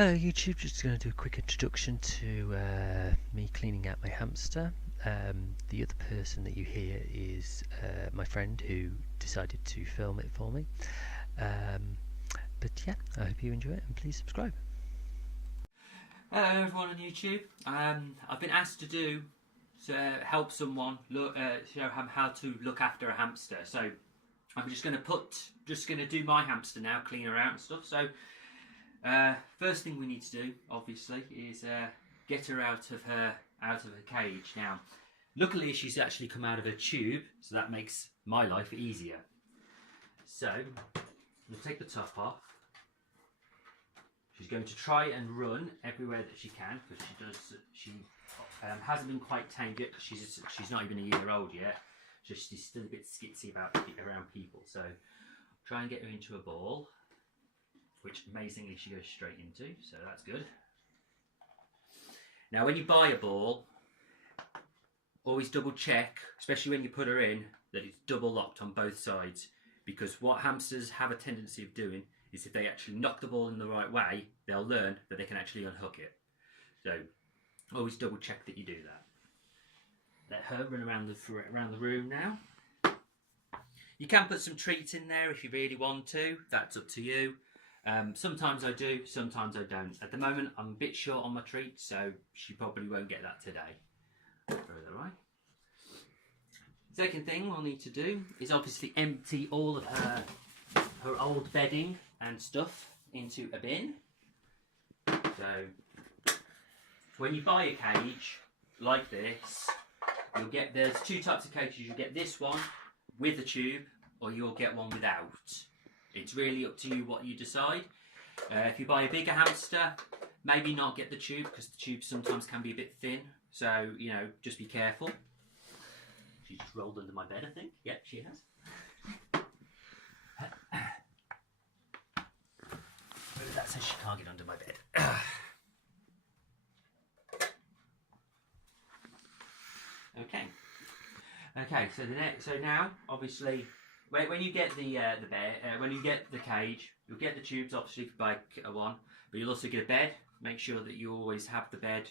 Hello YouTube, just going to do a quick introduction to me cleaning out my hamster. The other person that you hear is my friend who decided to film it for me. But yeah, I hope you enjoy it and please subscribe. Hello everyone on YouTube. I've been asked to help someone show how to look after a hamster. So I'm just going to do my hamster now, clean her out and stuff. So first thing we need to do, obviously, is get her out of her cage. Now, luckily she's actually come out of her tube, so that makes my life easier. So we'll take the top off. She's going to try and run everywhere that she can because she hasn't been quite tamed yet because she's not even a year old yet. So she's still a bit skitsy around people. So try and get her into a ball, which amazingly she goes straight into, so that's good. Now when you buy a ball, always double check, especially when you put her in, that it's double locked on both sides, because what hamsters have a tendency of doing is if they actually knock the ball in the right way, they'll learn that they can actually unhook it. So always double check that you do that. Let her run around the room now. You can put some treats in there if you really want to, that's up to you. Sometimes I do, sometimes I don't. At the moment I'm a bit short on my treats, so she probably won't get that today. Further right. Second thing we'll need to do is obviously empty all of her old bedding and stuff into a bin. So when you buy a cage like this, there's two types of cages. You'll get this one with a tube, or you'll get one without. It's really up to you what you decide. If you buy a bigger hamster, maybe not get the tube because the tube sometimes can be a bit thin. So, you know, just be careful. She's just rolled under my bed, I think. Yep, she has. That says she can't get under my bed. Okay. Okay, so now, obviously, when you get the bed, when you get the cage, you'll get the tubes obviously if you buy one, but you'll also get a bed. Make sure that you always have the bed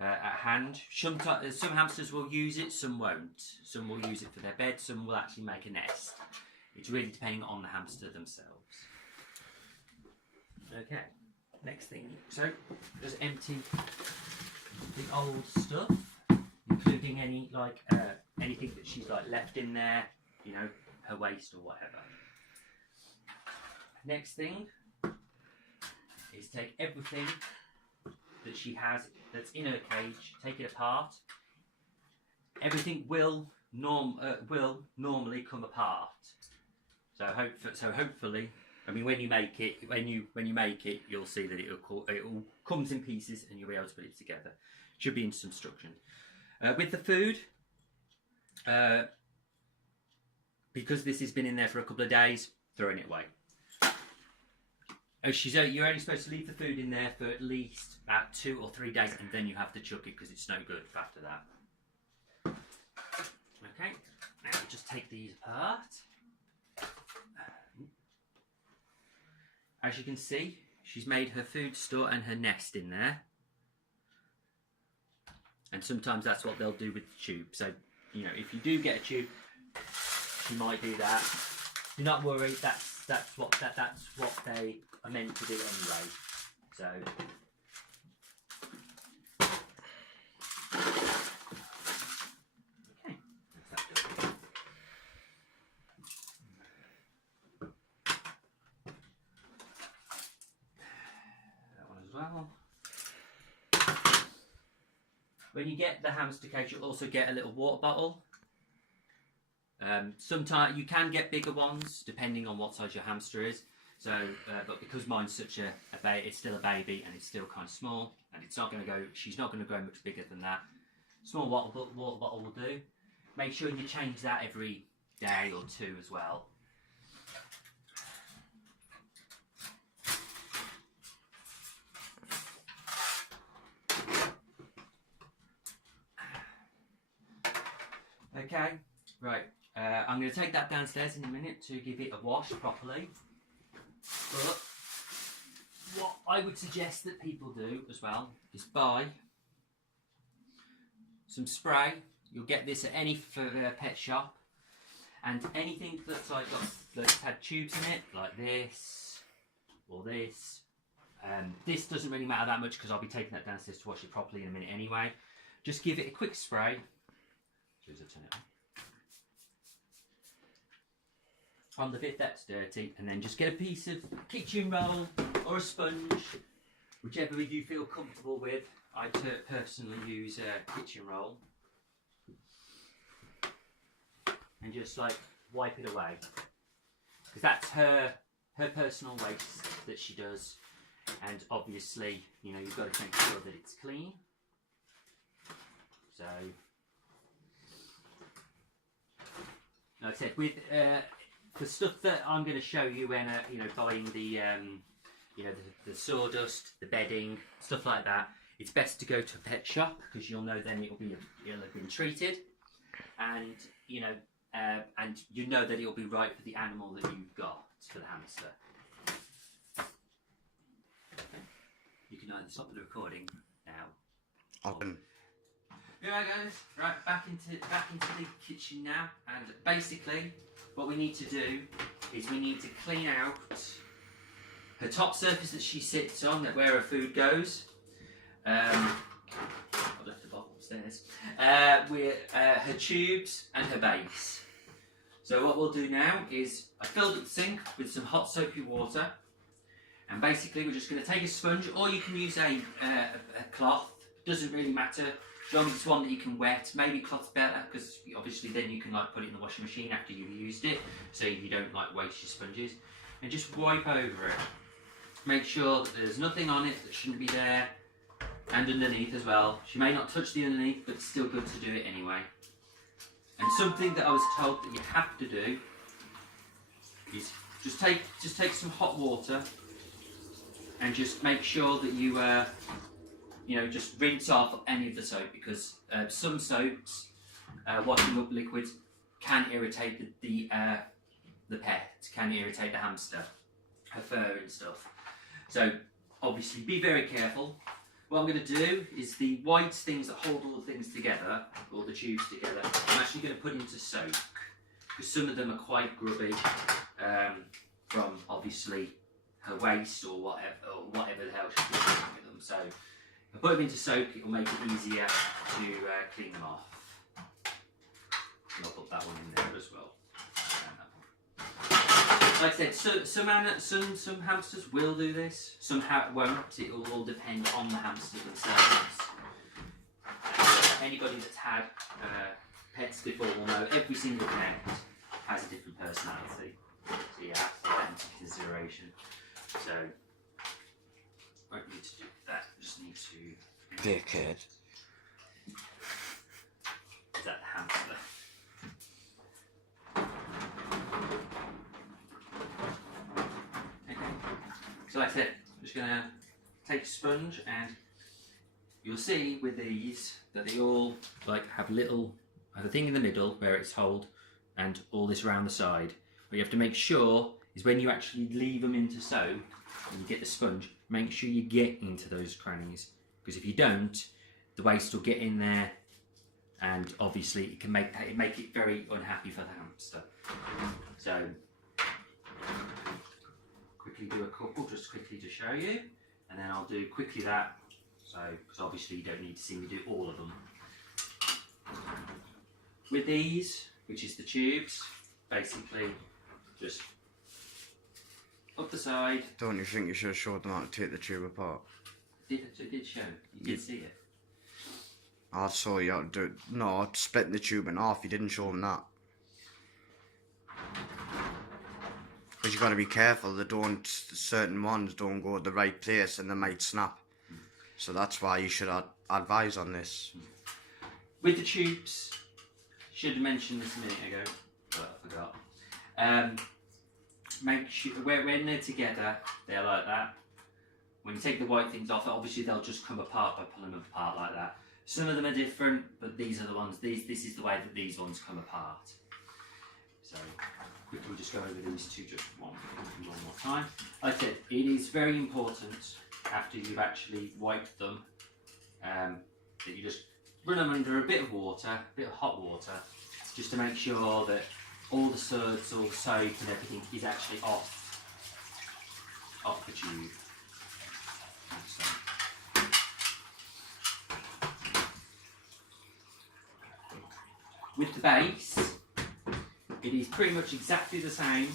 at hand. Some hamsters will use it, some won't. Some will use it for their bed, some will actually make a nest. It's really depending on the hamster themselves. Okay, next thing. So just empty the old stuff, including any anything that she's left in there, you know, her waste or whatever. Next thing is take everything that she has that's in her cage, take it apart. Everything will normally come apart. So hopefully, I mean, when you make it, you'll see that it all comes in pieces and you'll be able to put it together. Should be in some instructions. With the food, because this has been in there for a couple of days, throwing it away. You're only supposed to leave the food in there for at least about 2 or 3 days, and then you have to chuck it because it's no good after that. Okay, now we'll just take these apart. As you can see, she's made her food store and her nest in there. And sometimes that's what they'll do with the tube. So, you know, if you do get a tube, she might do that. Do not worry, that's what they are meant to do anyway. So okay, that's that done. That one as well. When you get the hamster cage, you'll also get a little water bottle. Sometimes you can get bigger ones depending on what size your hamster is. So, but because mine's such it's still a baby and it's still kind of small, and it's not going to go. She's not going to grow much bigger than that. Small water bottle will do. Make sure you change that every day or 2 as well. Okay, right. I'm going to take that downstairs in a minute to give it a wash properly. But what I would suggest that people do as well is buy some spray. You'll get this at any pet shop, and anything that's like that's had tubes in it, like this or this. This doesn't really matter that much because I'll be taking that downstairs to wash it properly in a minute anyway. Just give it a quick spray. Turn it on the bit that's dirty, and then just get a piece of kitchen roll or a sponge, whichever you feel comfortable with. I personally use a kitchen roll, and just like wipe it away, because that's her personal waste that she does, and obviously, you know, you've got to make sure that it's clean. So, like I said, with the stuff that I'm going to show you when you know, buying the you know, the sawdust, the bedding, stuff like that, it's best to go to a pet shop, because you'll know then it'll have been treated, and you know that it'll be right for the animal that you've got, for the hamster. You can either stop the recording now. Open. Alright guys, right, back into the kitchen now, and basically what we need to do is we need to clean out her top surface that she sits on, where her food goes. I've left the bottle upstairs. Her tubes and her base. So what we'll do now is I filled up the sink with some hot soapy water, and basically we're just going to take a sponge, or you can use a cloth. Doesn't really matter. As long as it's one that you can wet. Maybe cloth's better, because obviously then you can like put it in the washing machine after you've used it, so you don't like waste your sponges. And just wipe over it. Make sure that there's nothing on it that shouldn't be there, and underneath as well. She may not touch the underneath, but it's still good to do it anyway. And something that I was told that you have to do is just take some hot water and just make sure that you you know, just rinse off any of the soap, because some soaps, washing up liquids, can irritate the pet, can irritate the hamster, her fur and stuff. So obviously be very careful. What I'm going to do is the white things that hold all the things together, all the tubes together, I'm actually going to put into soak, because some of them are quite grubby from obviously her waste or whatever the hell she's doing with them. So if I put them into soak, it will make it easier to clean them off. And I'll put that one in there as well. Like I said, some hamsters will do this, some won't. It will all depend on the hamster themselves. Anybody that's had pets before will know every single pet has a different personality. So you have to take that into consideration. So, won't need to do that, just need to... Be a kid. Is that the hamster? Okay. So like I said, I'm just going to take a sponge, and you'll see with these that they all like have a thing in the middle where it's hold, and all this around the side. What you have to make sure is when you actually leave them into soak and you get the sponge, make sure you get into those crannies, because if you don't, the waste will get in there, and obviously it can make it very unhappy for the hamster. So quickly do a couple, just quickly to show you, and then I'll do quickly that, so because obviously you don't need to see me do all of them. With these, which is the tubes, basically just up the side. Don't you think you should have showed them how to take the tube apart? Did show? You did see it? I saw you how to do it. No, splitting the tube in half, you didn't show them that. Because you got to be careful, certain ones don't go to the right place and they might snap. So that's why you should advise on this. With the tubes, should have mentioned this a minute ago, but I forgot. Make sure when they're together, they're like that. When you take the white things off, obviously they'll just come apart by pulling them apart like that. Some of them are different, but these are the ones. This is the way that these ones come apart. So quickly we'll just go over these two just one more time. Like I said, it is very important after you've actually wiped them, that you just run them under a bit of water, a bit of hot water, just to make sure that all the suds, all the soap and everything is actually off the tube. With the base, it is pretty much exactly the same,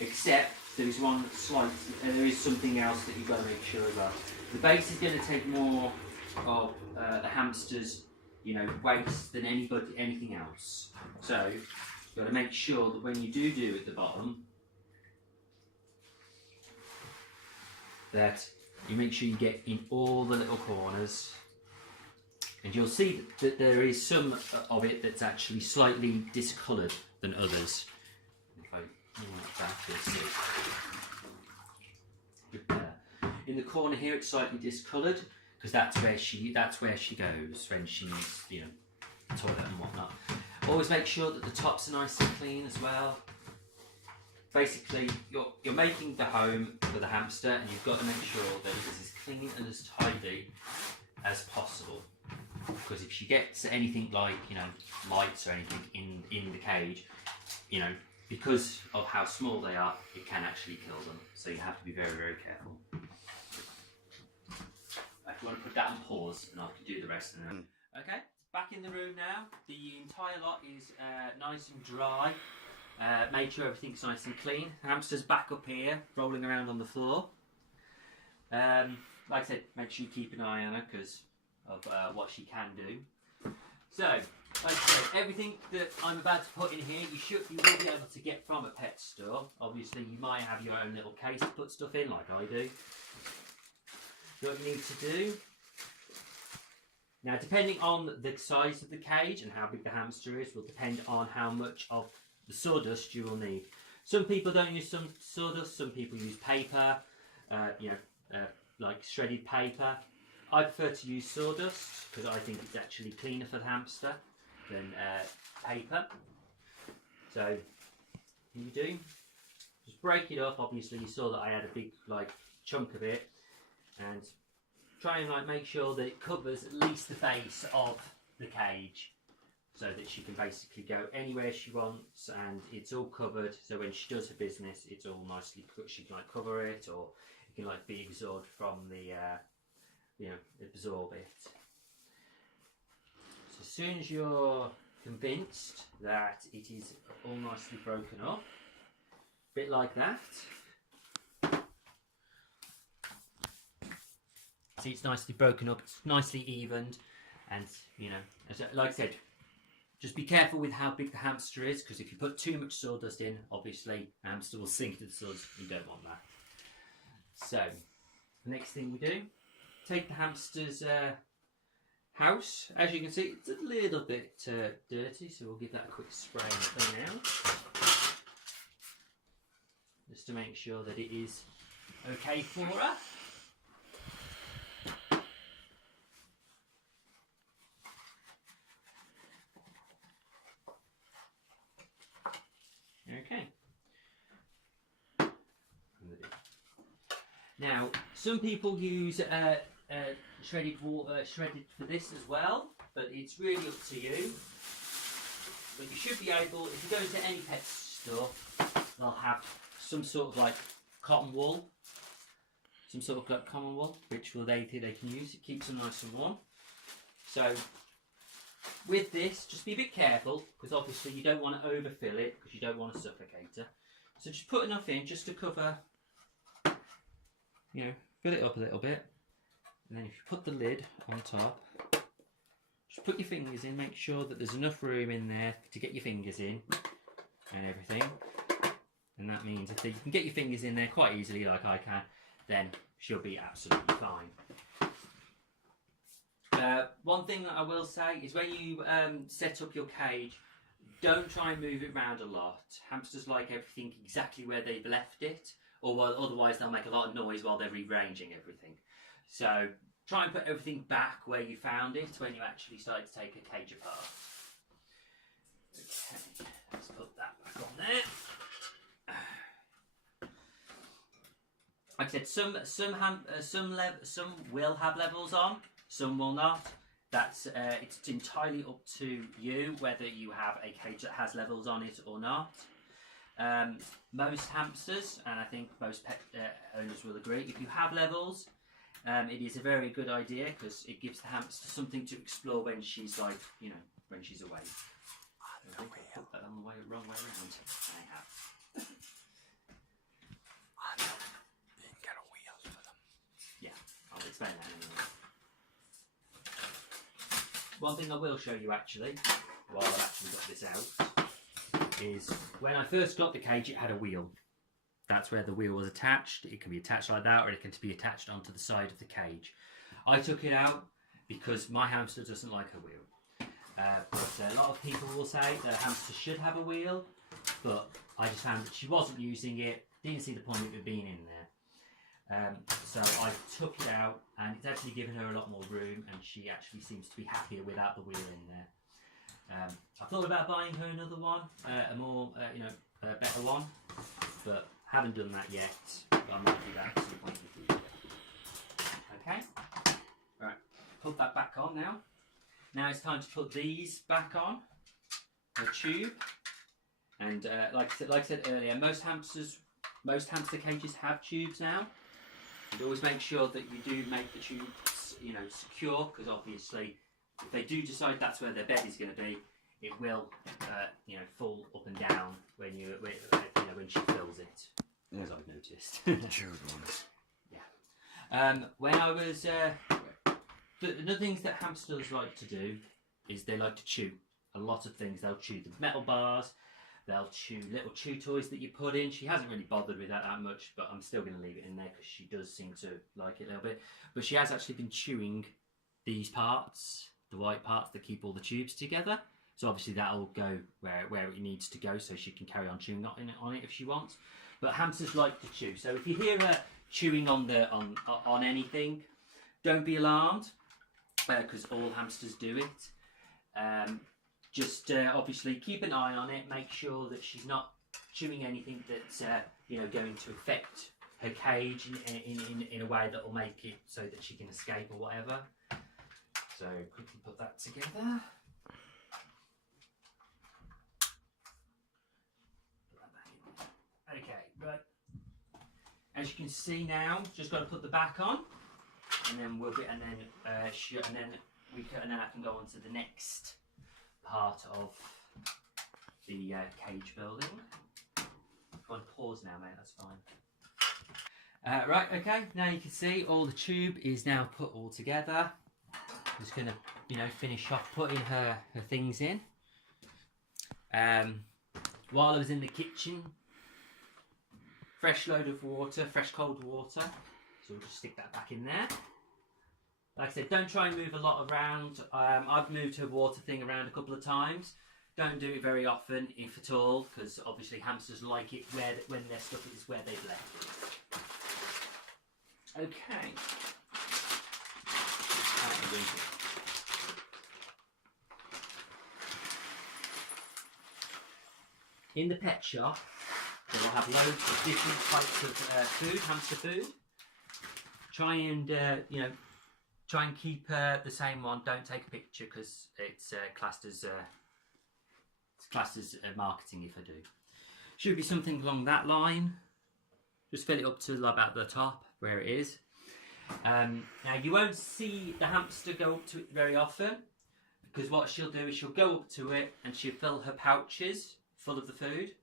except there is there is something else that you've got to make sure about. The base is going to take more of the hamster's, waste than anything else. So you've got to make sure that when you do at the bottom, that you make sure you get in all the little corners. And you'll see that there is some of it that's actually slightly discoloured than others. If I move it back, you'll see. In the corner here, it's slightly discoloured because that's where she goes when she needs, toilet and whatnot. Always make sure that the tops are nice and clean as well. Basically, you're making the home for the hamster, and you've got to make sure that it's as clean and as tidy as possible. Because if she gets anything like, lights or anything in the cage, because of how small they are, it can actually kill them. So you have to be very, very careful. If you want to put that on pause, and I can do the rest. Okay, back in the room now. The entire lot is nice and dry. Made sure everything's nice and clean. Hamster's back up here, rolling around on the floor. Like I said, make sure you keep an eye on her because of what she can do. So, like I said, everything that I'm about to put in here, you will be able to get from a pet store. Obviously, you might have your own little case to put stuff in, like I do. What you need to do, now depending on the size of the cage and how big the hamster is, will depend on how much of the sawdust you will need. Some people don't use some sawdust, some people use paper, like shredded paper. I prefer to use sawdust because I think it's actually cleaner for the hamster than paper. So, you do, just break it up. Obviously you saw that I had a big chunk of it, and try and make sure that it covers at least the base of the cage, so that she can basically go anywhere she wants and it's all covered. So when she does her business, it's all nicely, she can cover it, or it can be absorbed from the absorb it. So as soon as you're convinced that it is all nicely broken up, a bit like that. See, it's nicely broken up, it's nicely evened, and like I said, just be careful with how big the hamster is, because if you put too much sawdust in, obviously the hamster will sink to the sawdust. You don't want that. So, the next thing we do, take the hamster's house. As you can see, it's a little bit dirty, so we'll give that a quick spray and clean out, just to make sure that it is okay for her. Okay. Now, some people use shredded for this as well, but it's really up to you. But you should be able, if you go to any pet store, they'll have some sort of cotton wool, which they can use. It keeps them nice and warm. So with this, just be a bit careful, because obviously you don't want to overfill it, because you don't want to suffocate her. So just put enough in just to cover, fill it up a little bit, and then if you put the lid on top, just put your fingers in, make sure that there's enough room in there to get your fingers in and everything. And that means if you can get your fingers in there quite easily, like I can, then she'll be absolutely fine. One thing that I will say is when you set up your cage, don't try and move it around a lot. Hamsters like everything exactly where they've left it, or otherwise they'll make a lot of noise while they're rearranging everything. So try and put everything back where you found it when you actually started to take a cage apart. Okay, let's put that back on there. like I said, some will have levels on, some will not. That's it's entirely up to you whether you have a cage that has levels on it or not. Most hamsters, and I think most pet owners will agree, if you have levels, it is a very good idea because it gives the hamster something to explore when she's like, you know, when she's away. I think I put that on the wrong way around. I have. You can get a wheel for them. Yeah, I'll explain that in a minute. One thing I will show you actually, while I've actually got this out, is when I first got the cage, it had a wheel. That's where the wheel was attached. It can be attached like that, or it can be attached onto the side of the cage. I took it out because my hamster doesn't like a wheel. But a lot of people will say that a hamster should have a wheel, but I just found that she wasn't using it, didn't see the point of it being in there. So I took it out, and it's actually given her a lot more room, and she actually seems to be happier without the wheel in there. I thought about buying her another one, a more, a better one, but haven't done that yet. I'm going to do that at some point in the future. Okay? Right, put that back on now. Now it's time to put these back on, the tube. And like I said earlier, most hamster cages have tubes now. And always make sure that you do make the tubes, secure, because obviously, if they do decide that's where their bed is going to be, it will, fall up and down when when she fills it, as I've noticed. Yeah. When I was, the things that hamsters like to do is they like to chew a lot of things. They'll chew the metal bars. They'll chew little chew toys that you put in. She hasn't really bothered with that much, but I'm still going to leave it in there because she does seem to like it a little bit. But she has actually been chewing these parts, the white parts that keep all the tubes together. So obviously that'll go where it needs to go, so she can carry on chewing on it if she wants. But hamsters like to chew. So if you hear her chewing on anything, don't be alarmed, because all hamsters do it. Just obviously keep an eye on it. Make sure that she's not chewing anything that's going to affect her cage in a way that will make it so that she can escape or whatever. So quickly put that together. Put that back in. Okay, right. As you can see now, just got to put the back on, and then I can go on to the next part of the cage building. If you want to pause now, mate, that's fine. Right, okay, now you can see all the tube is now put all together. I'm just going to, finish off putting her things in. While I was in the kitchen, fresh load of water, fresh cold water. So we'll just stick that back in there. Like I said, don't try and move a lot around. I've moved her water thing around a couple of times. Don't do it very often, if at all, because obviously hamsters like it when their stuff is where they've left it. Okay. In the pet shop, they will have loads of different types of food, hamster food. Try and keep the same one. Don't take a picture because it's classed as marketing if I do. Should be something along that line. Just fill it up to about the top where it is. Now you won't see the hamster go up to it very often, because what she'll do is she'll go up to it and she'll fill her pouches full of the food,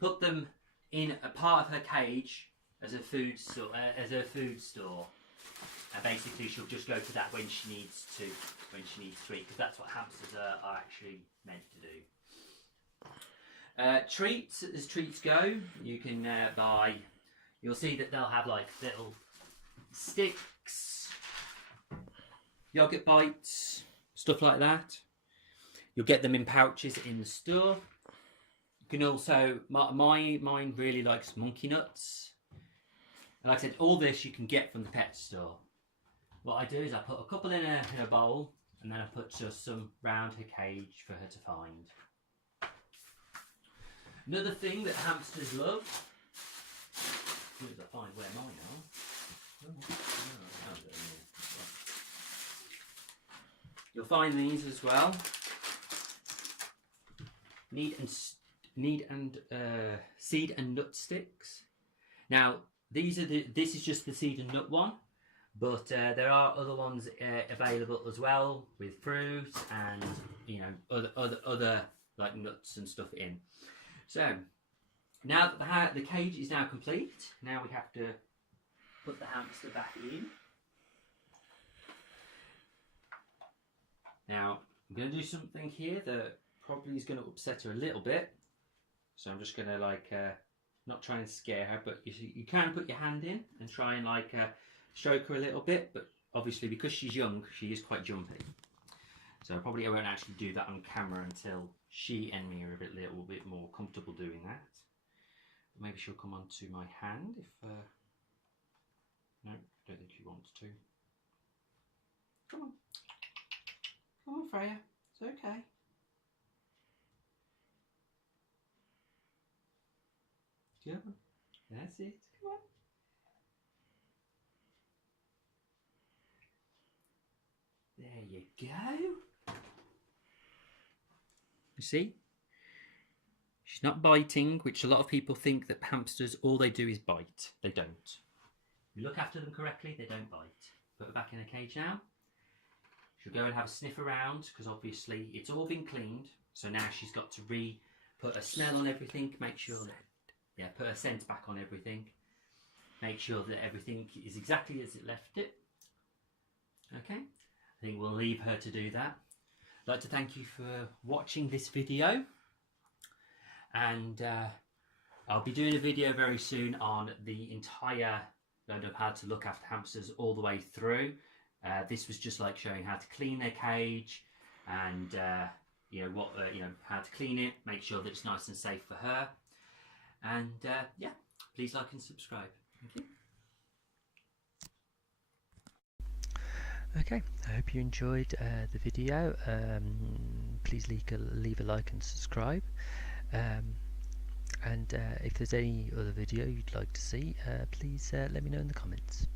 put them in a part of her cage as a food store, and basically she'll just go to that when she needs to eat, because that's what hamsters are actually meant to do. Treats, as treats go, you can buy. You'll see that they'll have like little sticks, yogurt bites, stuff like that. You'll get them in pouches in the store. You can also, mine really likes monkey nuts. And like I said, all this you can get from the pet store. What I do is I put a couple in a bowl, and then I put just some round her cage for her to find. Another thing that hamsters love soon as I find where mine are. You'll find these as well. Seed and nut sticks. Now this is just the seed and nut one, but there are other ones available as well with fruit and other like nuts and stuff in. So now that the cage is now complete, now we have to put the hamster back in. Now I'm going to do something here that probably is going to upset her a little bit. So I'm just going to not try and scare her, but you can put your hand in and try and stroke her a little bit. But obviously because she's young, she is quite jumpy. So probably I won't actually do that on camera until she and me are a little bit more comfortable doing that. Maybe she'll come onto my hand if... No, don't think she wants to. Come on. Come on, Freya. It's okay. Come on. That's it. Come on. There you go. You see? She's not biting, which a lot of people think that hamsters, all they do is bite. They don't. If you look after them correctly, they don't bite. Put her back in the cage now. She'll go and have a sniff around, because obviously it's all been cleaned. So now she's got to put a smell on everything, make sure that, yeah, put a scent back on everything. Make sure that everything is exactly as it left it. Okay, I think we'll leave her to do that. I'd like to thank you for watching this video. And I'll be doing a video very soon on the entire load of how to look after hamsters all the way through. This was just like showing how to clean their cage and how to clean it, make sure that it's nice and safe for her. And yeah, please like and subscribe. Thank you. Okay, I hope you enjoyed the video. Please leave a like and subscribe. And if there's any other video you'd like to see, please let me know in the comments.